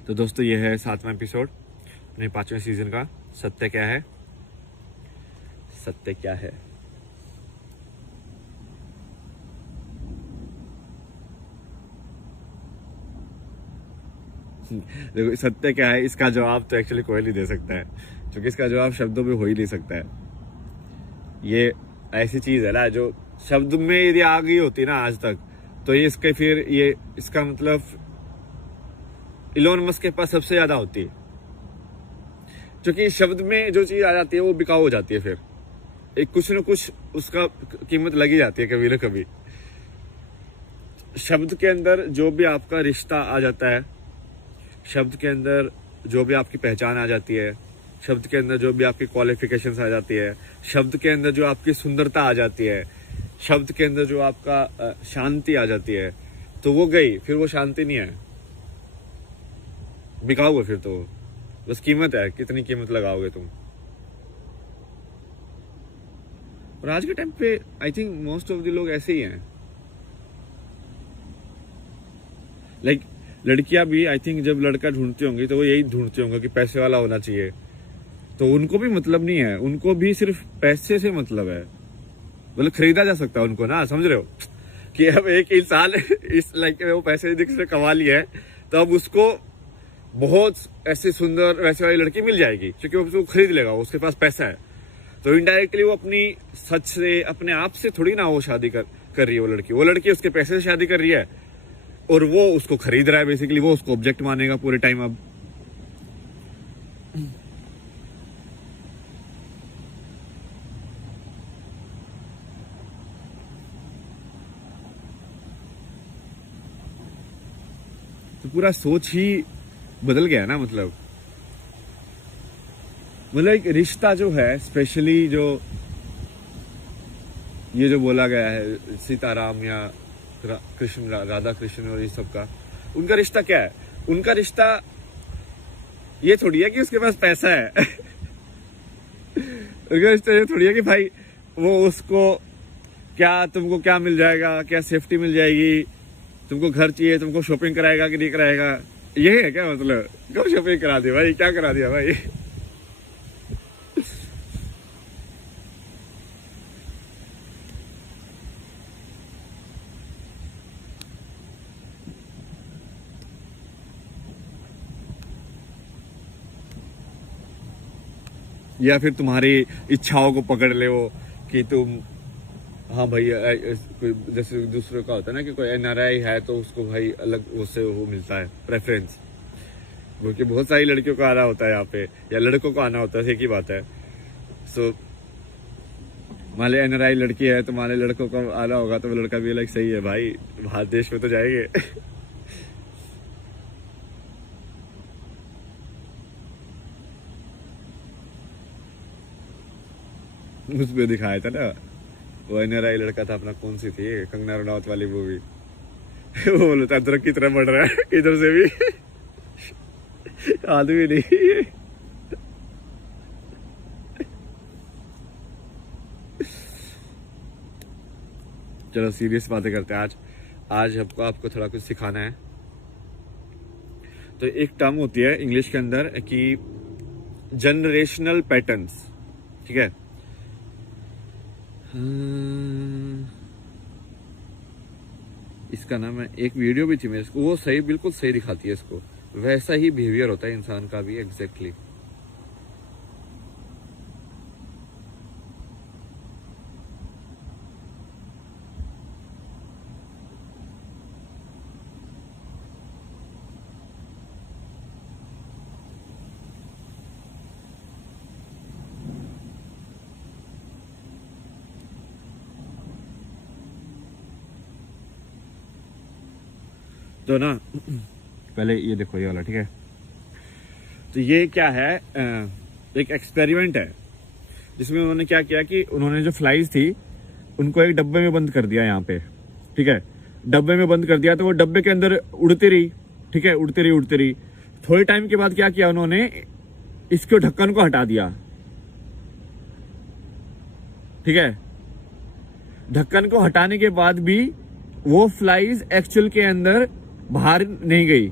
तो दोस्तों ये है 7वां एपिसोड अपने 5वें सीजन का। सत्य क्या है, सत्य क्या है। देखो सत्य क्या है, इसका जवाब तो एक्चुअली कोई नहीं दे सकता है, क्योंकि इसका जवाब शब्दों में हो ही नहीं सकता है। ये ऐसी चीज है ना जो शब्द में यदि आ गई होती ना आज तक, तो ये इसके फिर ये इसका मतलब इलोन मस्क के पास सबसे ज्यादा होती है, क्योंकि शब्द में जो चीज आ जाती है वो बिकाऊ हो जाती है। फिर एक कुछ न कुछ उसका कीमत लगी जाती है कभी ना कभी। शब्द के अंदर जो भी आपका रिश्ता आ जाता है, शब्द के अंदर जो भी आपकी पहचान आ जाती है, शब्द के अंदर जो भी आपकी क्वालिफिकेशंस आ जाती है, शब्द के अंदर जो आपकी सुंदरता आ जाती है, शब्द के अंदर जो आपका शांति आ जाती है, तो वो गई, फिर वो शांति नहीं है, बिकाऊ है। फिर तो बस कीमत है, कितनी कीमत लगाओगे तुम। और आज के टाइम पे I think most of the लोग ऐसे ही हैं। लाइक लड़कियां भी आई थिंक जब लड़का ढूंढती होंगी तो वो यही ढूंढते होंगे कि पैसे वाला होना चाहिए। तो उनको भी मतलब नहीं है, उनको भी सिर्फ पैसे से मतलब है। मतलब खरीदा जा सकता है उनको ना, समझ रहे हो कि अब एक इंसान इस लाइक वो पैसे से कमा लिया है, तो अब उसको बहुत ऐसी सुंदर वैसे वाली लड़की मिल जाएगी, क्योंकि वो उसको खरीद लेगा, उसके पास पैसा है। तो इनडायरेक्टली वो अपनी सच से, अपने आप से थोड़ी ना वो शादी कर रही है। वो लड़की उसके पैसे से शादी कर रही है और वो उसको खरीद रहा है। बेसिकली वो उसको ऑब्जेक्ट मानेगा पूरे टाइम। अब तो पूरा सोच ही बदल गया ना। मतलब एक रिश्ता जो है, स्पेशली जो ये जो बोला गया है सीताराम या कृष्ण, राधा कृष्ण और ये सब का, उनका रिश्ता क्या है? उनका रिश्ता ये थोड़ी है कि उसके पास पैसा है। उनका रिश्ता ये थोड़ी है कि भाई वो उसको क्या, तुमको क्या मिल जाएगा, क्या सेफ्टी मिल जाएगी, तुमको घर चाहिए, तुमको शॉपिंग कराएगा कि नहीं कराएगा। यही है क्या? मतलब कब शॉपिंग करा दी भाई, क्या करा दिया भाई। या फिर तुम्हारी इच्छाओं को पकड़ ले वो कि तुम, हाँ भाई जैसे दूसरों का होता है ना कि कोई एनआरआई है तो उसको भाई अलग उससे वो मिलता है प्रेफरेंस, क्योंकि बहुत सारी लड़कियों को आना होता है यहाँ पे, या लड़कों को आना होता है, एक ही बात है। सो मान ली एनआरआई लड़की है तो मान ली लड़कों को आना होगा, तो वो लड़का भी अलग सही है भाई, बाहर देश में तो जाएंगे। उसमें दिखाया था ना वो एनआरआई लड़का था अपना, कौन सी थी कंगना रनौत वाली मूवी। वो बोलता अदरक की तरह बढ़ रहा है इधर से भी। आदमी नहीं। चलो सीरियस बातें करते हैं। आज आपको थोड़ा कुछ सिखाना है। तो एक टर्म होती है इंग्लिश के अंदर कि जनरेशनल पैटर्न्स, ठीक है। इसका नाम है, एक वीडियो भी थी मेरे को, वो सही, बिल्कुल सही दिखाती है इसको। वैसा ही बिहेवियर होता है इंसान का भी, एग्जैक्टली। तो ना पहले ये देखो ये वाला, ठीक है। तो ये क्या है, एक एक्सपेरिमेंट है जिसमें उन्होंने क्या किया कि उन्होंने जो फ्लाइज थी उनको एक डब्बे में बंद कर दिया यहाँ पे, ठीक है। डब्बे में बंद कर दिया तो वो डब्बे के अंदर उड़ती रही, ठीक है, उड़ती रही। थोड़े टाइम के बाद क्या किया उन्होंने, इसके ढक्कन को हटा दिया, ठीक है। ढक्कन को हटाने के बाद भी वो फ्लाइज एक्चुअल के अंदर बाहर नहीं गई,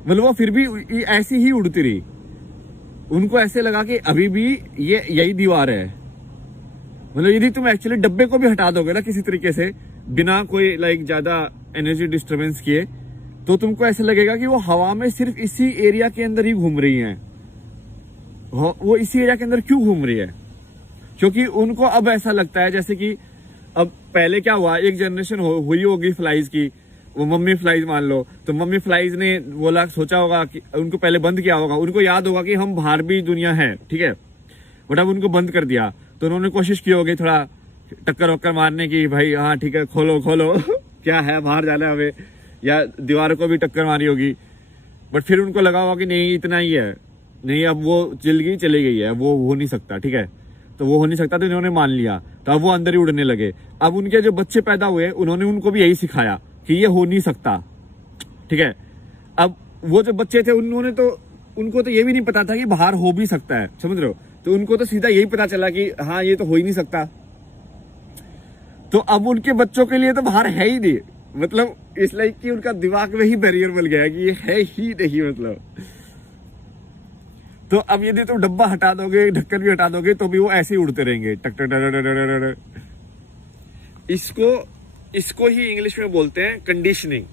मतलब वो फिर भी ऐसी ही उड़ती रही। उनको ऐसे लगा कि अभी भी ये यही दीवार है। मतलब यदि तुम एक्चुअली डब्बे को भी हटा दोगे ना किसी तरीके से, बिना कोई लाइक ज्यादा एनर्जी डिस्टरबेंस किए, तो तुमको ऐसा लगेगा कि वो हवा में सिर्फ इसी एरिया के अंदर ही घूम रही हैं। वो इसी एरिया के अंदर क्यों घूम रही है? क्योंकि उनको अब ऐसा लगता है जैसे कि अब पहले क्या हुआ, एक जनरेशन हुई होगी फ्लाइज की, वो मम्मी फ्लाइज मान लो, तो मम्मी फ्लाइज ने बोला, सोचा होगा कि उनको पहले बंद किया होगा, उनको याद होगा कि हम बाहर भी दुनिया है, ठीक है, बट अब उनको बंद कर दिया। तो उन्होंने कोशिश की होगी थोड़ा टक्कर वक्कर मारने की, भाई हाँ ठीक है खोलो खोलो क्या है बाहर जाना है हमें, या दीवारों को भी टक्कर मारी होगी। बट फिर उनको लगा होगा कि नहीं इतना ही है, नहीं अब वो चली गई है, वो हो नहीं सकता, ठीक है, तो वो हो नहीं सकता, तो इन्होंने मान लिया, तो अब वो अंदर ही उड़ने लगे। अब उनके जो बच्चे पैदा हुए उन्होंने उनको भी यही सिखाया कि ये हो नहीं सकता, ठीक है। अब वो जो बच्चे थे उनको तो ये भी नहीं पता था कि बाहर हो भी सकता है, समझ रहे हो, तो उनको तो सीधा यही पता चला कि हाँ ये तो हो ही नहीं सकता। तो अब उनके बच्चों के लिए तो बाहर है ही नहीं, मतलब इसलिए कि उनका दिमाग में ही बैरियर बन गया कि ये है ही नहीं, मतलब। तो अब यदि तुम डब्बा हटा दोगे, ढक्कन भी हटा दोगे, तो भी वो ऐसे ही उड़ते रहेंगे, टक टक टक। इसको ही इंग्लिश में बोलते हैं कंडीशनिंग।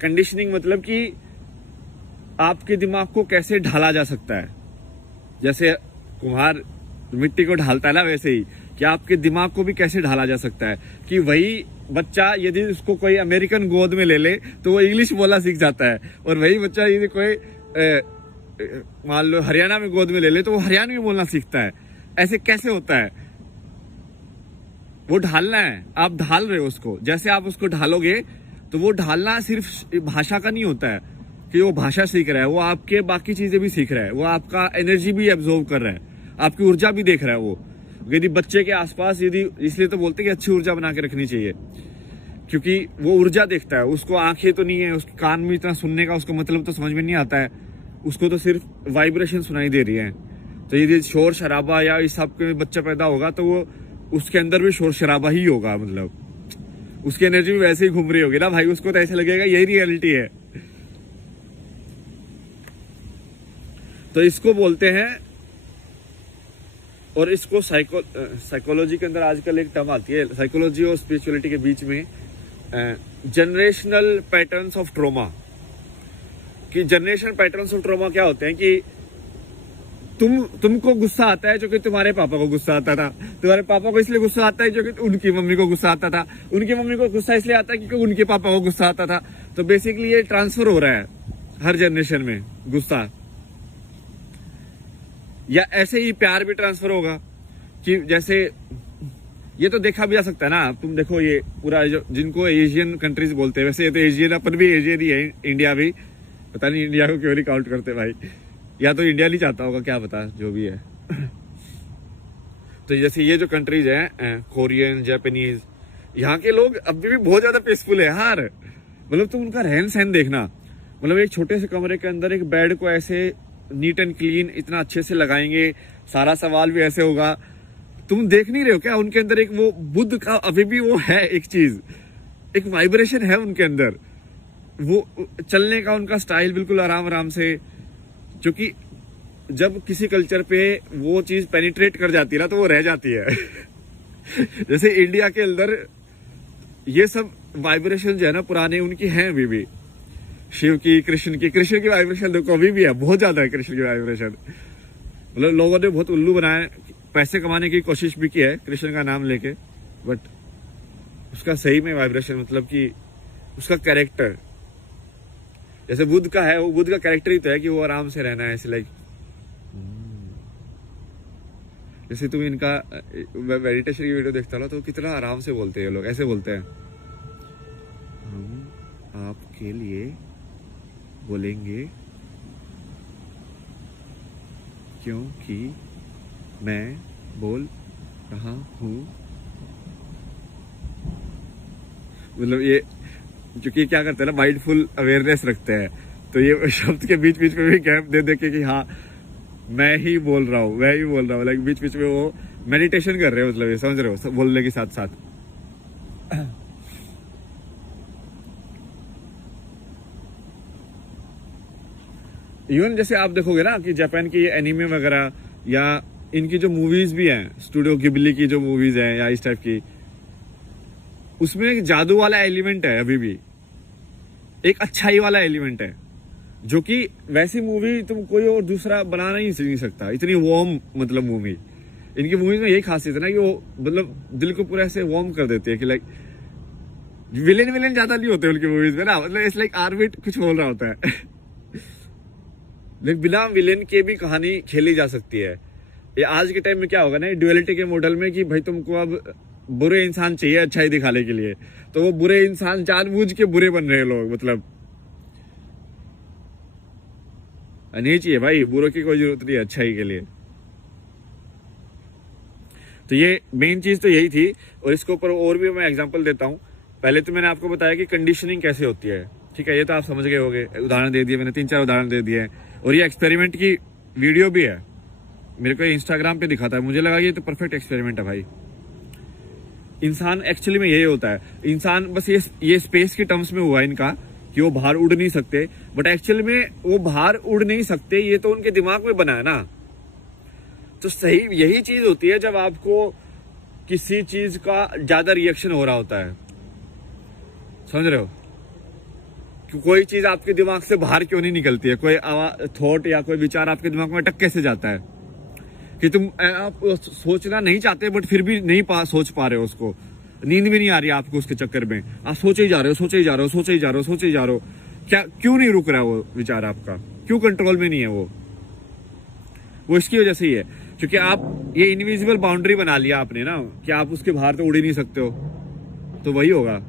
कंडीशनिंग मतलब कि आपके दिमाग को कैसे ढाला जा सकता है। जैसे कुम्हार मिट्टी को ढालता है ना, वैसे ही कि आपके दिमाग को भी कैसे ढाला जा सकता है कि वही बच्चा यदि उसको कोई अमेरिकन गोद में ले ले तो वो इंग्लिश बोलना सीख जाता है, और वही बच्चा यदि कोई मान लो हरियाणा में गोद में ले ले तो वो हरियाणवी बोलना सीखता है। ऐसे कैसे होता है? वो ढालना है, आप ढाल रहे हो उसको। जैसे आप उसको ढालोगे तो वो ढालना सिर्फ भाषा का नहीं होता है कि वो भाषा सीख रहा है, वो आपके बाकी चीजें भी सीख रहा है, वो आपका एनर्जी भी एब्जॉर्व कर रहा है, आपकी ऊर्जा भी देख रहा है। वो यदि बच्चे के आसपास इसलिए तो बोलते हैं कि अच्छी ऊर्जा बना के रखनी चाहिए, क्योंकि वो ऊर्जा देखता है, उसको आंखें तो नहीं है, उसके कान में इतना सुनने का उसको मतलब तो समझ में नहीं आता है, उसको तो सिर्फ वाइब्रेशन सुनाई दे रही है। तो यदि शोर शराबा या इस सब के बच्चा पैदा होगा तो वो उसके अंदर भी शोर शराबा ही होगा, मतलब उसकी एनर्जी भी वैसे ही घूम रही होगी ना भाई, उसको तो ऐसा लगेगा यही रियलिटी है। तो इसको बोलते हैं, और इसको साइकोलॉजी के अंदर आजकल एक टर्म आती है, साइकोलॉजी और स्पिरिचुअलिटी के बीच में, जनरेशनल पैटर्न्स ऑफ ट्रॉमा। कि जनरेशन पैटर्न्स ऑफ ट्रॉमा क्या होते हैं कि तुमको गुस्सा आता है जो कि तुम्हारे पापा को गुस्सा आता था, तुम्हारे पापा को इसलिए गुस्सा आता है जो कि उनकी मम्मी को गुस्सा आता था, उनकी मम्मी को गुस्सा इसलिए आता है क्योंकि उनके पापा को गुस्सा आता था। तो बेसिकली ये ट्रांसफर हो रहा है हर जनरेशन में गुस्सा। या ऐसे ही प्यार भी ट्रांसफर होगा कि जैसे ये तो देखा भी जा सकता है ना, तुम देखो ये पूरा जो जिनको एशियन कंट्रीज बोलते हैं, वैसे ये तो एशियन, अपन भी एशियन ही है, इंडिया भी, पता नहीं इंडिया को क्यों नहीं काउंट करते भाई, या तो इंडिया नहीं चाहता होगा, क्या पता, जो भी है। तो जैसे ये जो कंट्रीज हैं, कोरियन, जापानीज, यहाँ के लोग अभी भी बहुत ज्यादा पीसफुल है यार। मतलब तुम उनका रहन सहन देखना, मतलब एक छोटे से कमरे के अंदर एक बेड को ऐसे नीट एंड क्लीन इतना अच्छे से लगाएंगे, सारा सवाल भी ऐसे होगा। तुम देख नहीं रहे हो क्या उनके अंदर एक वो बुद्ध का अभी भी वो है, एक चीज, एक वाइब्रेशन है उनके अंदर, वो चलने का उनका स्टाइल बिल्कुल आराम आराम से। क्योंकि जब किसी कल्चर पे वो चीज पेनिट्रेट कर जाती है ना तो वो रह जाती है। जैसे इंडिया के अंदर ये सब वाइब्रेशन जो है ना पुराने, उनकी हैं अभी भी, शिव की, कृष्ण की वाइब्रेशन देखो अभी भी है, बहुत ज्यादा है कृष्ण की वाइब्रेशन। मतलब लोगों ने बहुत उल्लू बनाया, पैसे कमाने की कोशिश भी की है कृष्ण का नाम लेके, बट उसका सही में वाइब्रेशन, मतलब कि उसका कैरेक्टर जैसे बुद्ध का है, वो बुद्ध का कैरेक्टर ही तो है कि वो आराम से रहना है, ऐसे लाइक। जैसे तुम इनका मेडिटेशन की वीडियो देखता हो तो कितना आराम से बोलते हैं ये लोग, ऐसे बोलते हैं, हम आपके लिए बोलेंगे क्योंकि मैं बोल रहा हूं। मतलब ये क्योंकि क्या करते हैं ना, माइंडफुल अवेयरनेस रखते हैं, तो ये शब्द के बीच बीच में भी गैप दे दे के कि हाँ मैं ही बोल रहा हूँ, लाइक बीच बीच में वो मेडिटेशन कर रहे हो, मतलब ये समझ रहे हो, बोलने के साथ साथ। इवन जैसे आप देखोगे ना कि जापान की एनिमे वगैरह या इनकी जो मूवीज भी हैं, स्टूडियो गिबली की जो मूवीज हैं या इस टाइप की, उसमें एक जादू वाला एलिमेंट है, अभी भी एक अच्छाई वाला एलिमेंट है, जो कि वैसी मूवी तुम कोई और दूसरा बना नहीं सकता। इतनी वार्म मतलब मूवी, इनकी मूवीज में यही खासियत है ना कि वो मतलब दिल को पूरा ऐसे वार्म कर देती है कि लाइक विलेन ज्यादा नहीं होते उनकी मूवीज में ना, मतलब इट्स लाइक आर्बिट कुछ बोल रहा होता है लेकिन बिना विलेन के भी कहानी खेली जा सकती है। ये आज के टाइम में क्या होगा ना, ड्युअलिटी के मॉडल में कि भाई तुमको अब बुरे इंसान चाहिए अच्छाई दिखाने के लिए, तो वो बुरे इंसान जानबूझ के बुरे बन रहे हैं लोग, मतलब नहीं चाहिए भाई, बुरों की कोई जरूरत नहीं है अच्छाई के लिए। तो ये मेन चीज तो यही थी, और इसके ऊपर और भी मैं एग्जांपल देता हूं। पहले तो मैंने आपको बताया कि कंडीशनिंग कैसे होती है, ठीक है, ये तो आप समझ गए होंगे, उदाहरण दे दिए मैंने, 3-4 उदाहरण दे दिए, और ये एक्सपेरिमेंट की वीडियो भी है, मेरे को इंस्टाग्राम पे दिखाता है, मुझे लगा ये तो परफेक्ट एक्सपेरिमेंट है भाई। इंसान एक्चुअली में यही होता है, इंसान बस ये स्पेस के टर्म्स में हुआ इनका कि वो बाहर उड़ नहीं सकते, बट एक्चुअल में वो बाहर उड़ नहीं सकते, ये तो उनके दिमाग में बना है ना। तो सही यही चीज होती है जब आपको किसी चीज का ज्यादा रिएक्शन हो रहा होता है, समझ रहे हो, कि कोई चीज आपके दिमाग से बाहर क्यों नहीं निकलती है, कोई थॉट या कोई विचार आपके दिमाग में अटक कैसे जाता है कि तुम आप सोचना नहीं चाहते बट फिर भी नहीं सोच पा रहे हो उसको, नींद भी नहीं आ रही आपको उसके चक्कर में, आप सोचे ही जा रहे हो, सोचे ही जा रहे हो, सोचे ही जा रहे हो, सोचे ही जा रहे हो, क्या क्यों नहीं रुक रहा वो विचार आपका, क्यों कंट्रोल में नहीं है वो इसकी वजह से ही है, क्योंकि आप ये इनविजिबल बाउंड्री बना लिया आपने ना कि आप उसके बाहर तो उड़ ही नहीं सकते हो, तो वही होगा।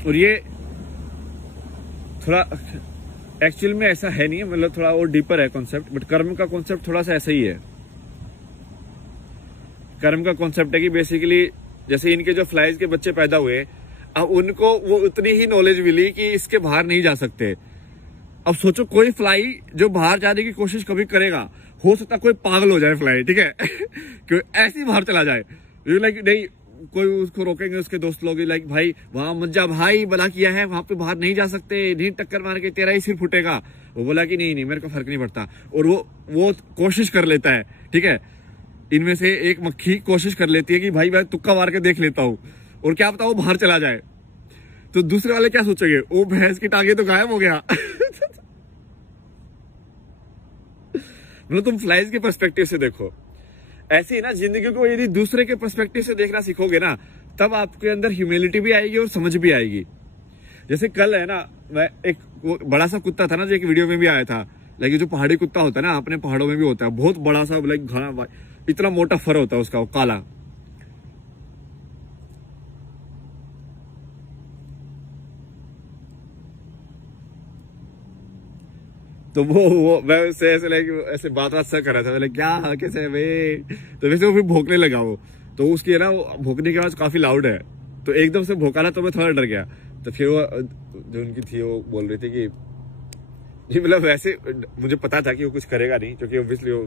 और ये थोड़ा एक्चुअल में ऐसा है नहीं, मतलब थोड़ा और डीपर है कॉन्सेप्ट, बट कर्म का कॉन्सेप्ट थोड़ा सा ऐसा ही है। कर्म का कॉन्सेप्ट है कि बेसिकली जैसे इनके जो फ्लाइज के बच्चे पैदा हुए, अब उनको वो उतनी ही नॉलेज मिली कि इसके बाहर नहीं जा सकते। अब सोचो कोई फ्लाई जो बाहर जाने की कोशिश कभी करेगा, हो सकता कोई पागल हो जाए फ्लाई, ठीक है कि ऐसे ही बाहर चला जाए, लाइक नहीं कोई उसको रोकेंगे उसके दोस्त लोग, लाइक भाई वहां मत जा भाई, बला किया है वहां पे बाहर नहीं जा सकते, नहीं टक्कर मार के तेरा ही सिर फूटेगा। वो बोला कि नहीं मेरे को फर्क नहीं पड़ता, और वो कोशिश कर लेता है, ठीक है, इनमें से एक मक्खी कोशिश कर लेती है कि भाई मैं तुक्का मार के देख लेता हूँ, और क्या पता वो बाहर चला जाए, तो दूसरे वाले क्या सोचेंगे, वो भैंस की टांगे तो गायब हो गया मतलब तुम फ्लाइज के पर्सपेक्टिव से देखो, ऐसे ही ना जिंदगी को यदि दूसरे के पर्सपेक्टिव से देखना सीखोगे ना, तब आपके अंदर ह्यूमिलिटी भी आएगी और समझ भी आएगी। जैसे कल है ना, मैं एक बड़ा सा कुत्ता था ना जो एक वीडियो में भी आया था, लाइक जो पहाड़ी कुत्ता होता है ना, अपने पहाड़ों में भी होता है, बहुत बड़ा सा, लाइक घना इतना मोटा फर होता है उसका, वो काला। तो वो मैं उससे ऐसे लाइक ऐसे बात सा कर रहा था, लाइक क्या कैसे भाई, तो वैसे वो फिर भौंकने लगा वो, तो उसकी है ना वो भौंकने की आवाज काफी लाउड है, तो एकदम से भौंका ना, तो मैं थोड़ा डर गया। तो फिर वो जो उनकी थी वो बोल रही थी कि नहीं, मतलब वैसे मुझे पता था कि वो कुछ करेगा नहीं, क्योंकि ऑब्वियसली वो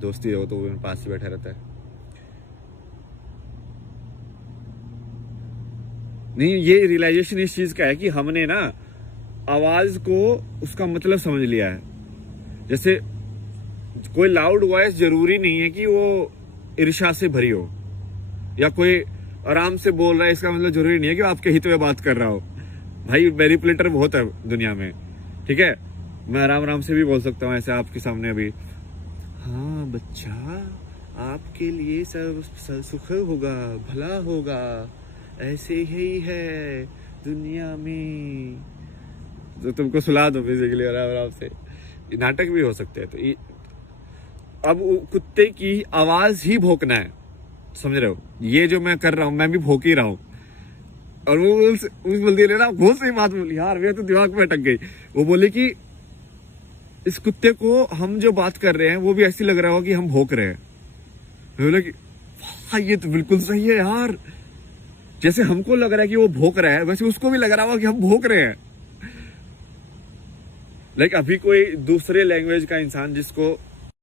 दोस्ती है, वो तो पास ही बैठा रहता है। नहीं, ये रियलाइजेशन इस चीज का है कि हमने ना आवाज को उसका मतलब समझ लिया है। जैसे कोई लाउड वॉइस जरूरी नहीं है कि वो ईर्ष्या से भरी हो, या कोई आराम से बोल रहा है इसका मतलब जरूरी नहीं है कि वो आपके हित में बात कर रहा हो। भाई मैनिपुलेटर बहुत है दुनिया में, ठीक है, मैं आराम से भी बोल सकता हूँ ऐसे आपके सामने अभी, हाँ बच्चा आपके लिए सब सुख होगा, भला होगा, ऐसे ही है दुनिया में, तो तुमको सुला दो बेसिकली आराम से। नाटक भी हो सकते हैं। तो अब कुत्ते की आवाज ही भौंकना है, समझ रहे हो, ये जो मैं कर रहा हूं मैं भी भौंक ही रहा हूं। और वो उस बंदी ने ना बहुत सही बात बोली यार, मेरे तो दिमाग में अटक गई। वो बोले कि इस कुत्ते को हम जो बात कर रहे हैं वो भी ऐसी लग रहा हो कि हम भौंक रहे हैं। बोले कि हाँ ये तो बिल्कुल सही है यार, जैसे हमको लग रहा है कि वो भौंक रहा है वैसे उसको भी लग रहा होगा कि हम भौंक रहे हैं। लाइक अभी कोई दूसरे लैंग्वेज का इंसान जिसको